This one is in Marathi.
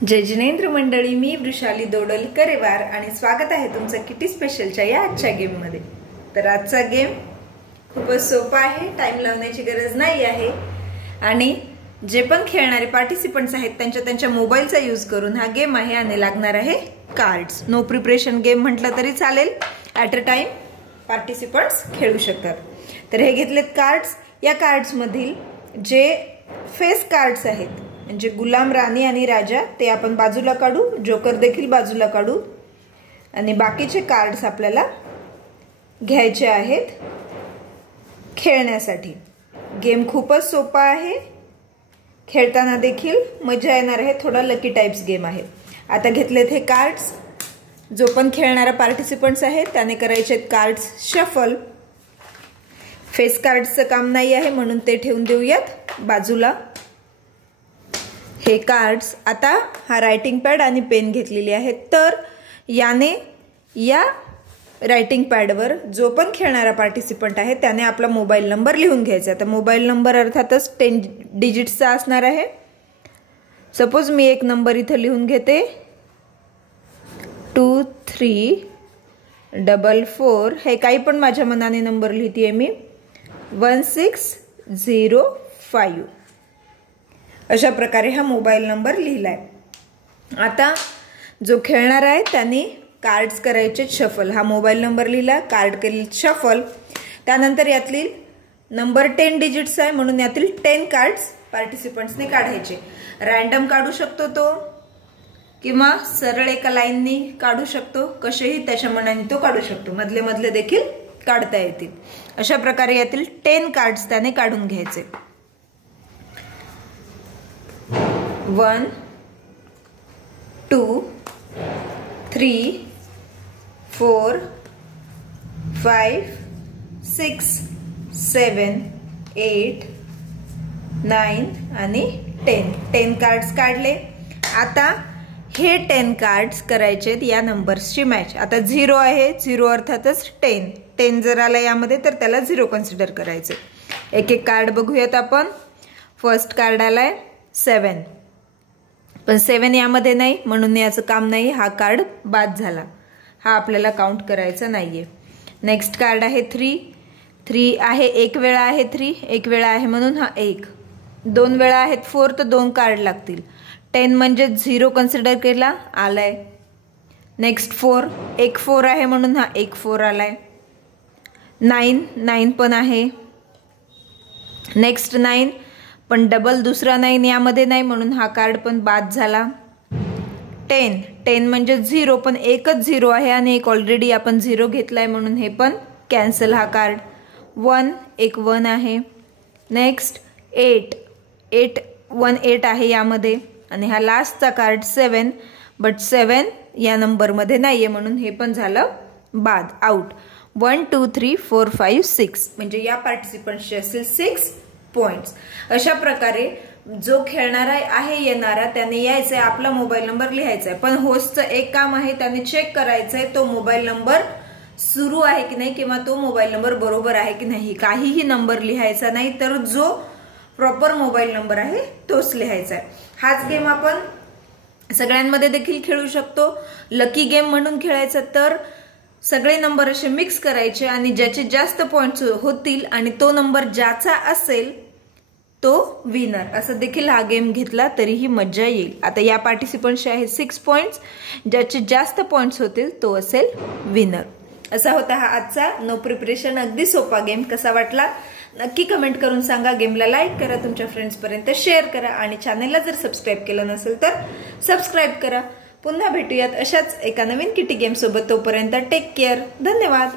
जय जिनेंद्र मंडळी, मी वृषाली दोडल करेवार आणि स्वागत आहे तुमचं किटी स्पेशलच्या या आजच्या गेम मध्ये। तर आजचा गेम खूपच सोपा आहे, टाइम लावण्याची गरज नाही आहे आणि जे पण खेळणारे पार्टिसिपंट्स आहेत त्यांच्या मोबाईलचा यूज करून हा गेम आहे आणि लागणार आहे कार्ड्स। नो प्रिपरेशन गेम म्हटलं तरी चालेल, ॲट अ टाइम पार्टिसिपंट्स खेळू शकतात। तर हे घेतलेत कार्ड्स। या कार्ड्स मधील जे फेस कार्ड्स आहेत म्हणजे गुलाम, राणी आणि राजा ते आपण बाजूला काढू, जोकर देखील बाजूला काढू आणि बाकीचे कार्ड्स आपल्याला घ्यायचे आहेत खेळण्यासाठी। गेम खूपच सोपा आहे, खेळताना देखील मजा येणार आहे, थोडा लकी टाइप्स गेम आहे। आता घेतलेत हे कार्ड्स, जो पण खेळणारा पार्टिसिपंट्स आहे त्याने करायचे कार्ड्स शफल। फेस कार्ड्सचं काम नाही आहे म्हणून ते ठेवून देऊयात बाजूला। हे कार्ड्स आता हा रायटिंग पॅड आणि पेन घेतलेली आहे, तर याने या रायटिंग पॅडवर जो पण खेळणारा पार्टिसिपंट आहे त्याने आपला मोबाईल नंबर लिहून घ्यायचा। तर मोबाईल नंबर अर्थातच 10 डिजिट्सचा असणार आहे। सपोज मी एक नंबर इथे लिहून घेते 2344, हे काही पण माझ्या मनाने नंबर लिहितेय मी 1605। अशा प्रकारे हा मोबाईल नंबर लिहिलाय। आता जो खेळणार आहे त्याने कार्ड्स करायचे शफल। हा मोबाईल नंबर लिहिला, कार्ड केले शफल, त्यानंतर यातील नंबर 10 डिजिट्स आहे म्हणून यातील 10 कार्ड्स पार्टिसिपंट्सने काढायचे। रॅन्डम काढू शकतो तो किंवा सरळ एका लाईननी काढू शकतो, कसेही त्याच्या मनाने तो काढू शकतो, मधले मधले देखील काढता येतील। अशा प्रकारे यातील 10 कार्ड्स त्याने काढून घ्यायचे। 1 2 3 4 5 6 7 8 9 आणि 10 कार्ड्स काढले। आता हे 10 कार्ड्स करायचे या नंबर्सची मॅच। आता 0 आहे, 0 अर्थातच 10 जर आला यामध्ये तर त्याला 0 कन्सिडर करायचे। एक एक कार्ड बघूयात आपण। फर्स्ट कार्ड आलाय 7, पण 7 यामध्ये नाही म्हणून याचं काम नाही, हा कार्ड बाद झाला, हा आपल्याला काउंट करायचा नाहीये। नेक्स्ट कार्ड आहे 3 आहे, एक वेळा आहे 3, एक वेळा आहे म्हणून हा 1, 2 वेळा आहेत 4 तर 2 कार्ड लागतील। 10 म्हणजे 0 कन्सिडर केला, आलाय। नेक्स्ट 4, एक 4 आहे म्हणून हा 1 4 आलाय। 9 पण आहे। नेक्स्ट 9 पण डबल दुसरा 9 यामध्ये नाही म्हणून हा कार्ड पण बाद झाला। 10 म्हणजे 0 पण एकच 0 आहे आणि एक ऑलरेडी आपण 0 घेतलाय म्हणून हे पण कॅन्सल हा कार्ड। 1 एक 1 आहे। नेक्स्ट 8 आहे यामध्ये आणि हा लास्टचा कार्ड 7, बट 7 या नंबरमध्ये नाहीये म्हणून हे पण झालं बाद, आउट। 1 2 3 4 5 6 म्हणजे या पार्टिसिपंट्सचे असेल 6 पॉइंट्स। अशा प्रकारे जो खेळणारा आहे येणारा त्याने यायचंय, आपला मोबाईल नंबर लिहायचा आहे, पण होस्टचं एक काम आहे त्याने चेक करायचंय तो मोबाईल नंबर सुरू आहे की नाही किंवा तो मोबाईल नंबर बरोबर आहे की नाही। काहीही नंबर लिहायचा नाही, तर जो प्रॉपर मोबाईल नंबर आहे तोच लिहायचा आहे। हाच गेम आपण सगळ्यांमध्ये देखील खेळू शकतो। लकी गेम म्हणून खेळायचा, तर सगळे नंबर असे मिक्स करायचे आणि ज्याचे जास्त पॉइंट्स होतील आणि तो नंबर ज्याचा असेल तो विनर, असं देखील हा गेम घेतला तरीही मजा येईल। आता या पार्टिसिपंट्सचे आहेत 6 पॉइंट्स, ज्याचे जास्त पॉइंट्स होतील तो असेल विनर। असा होता हा आजचा नो प्रिपरेशन अगदी सोपा गेम। कसा वाटला नक्की कमेंट करून सांगा। गेमला लाईक करा, तुमच्या फ्रेंड्स पर्यंत शेअर करा आणि चॅनलला जर सबस्क्राईब केलं नसेल तर सबस्क्राईब करा। पुन्हा भेटूयात अशाच एका नवीन किटी गेम सोबत, तोपर्यंत टेक केअर, धन्यवाद।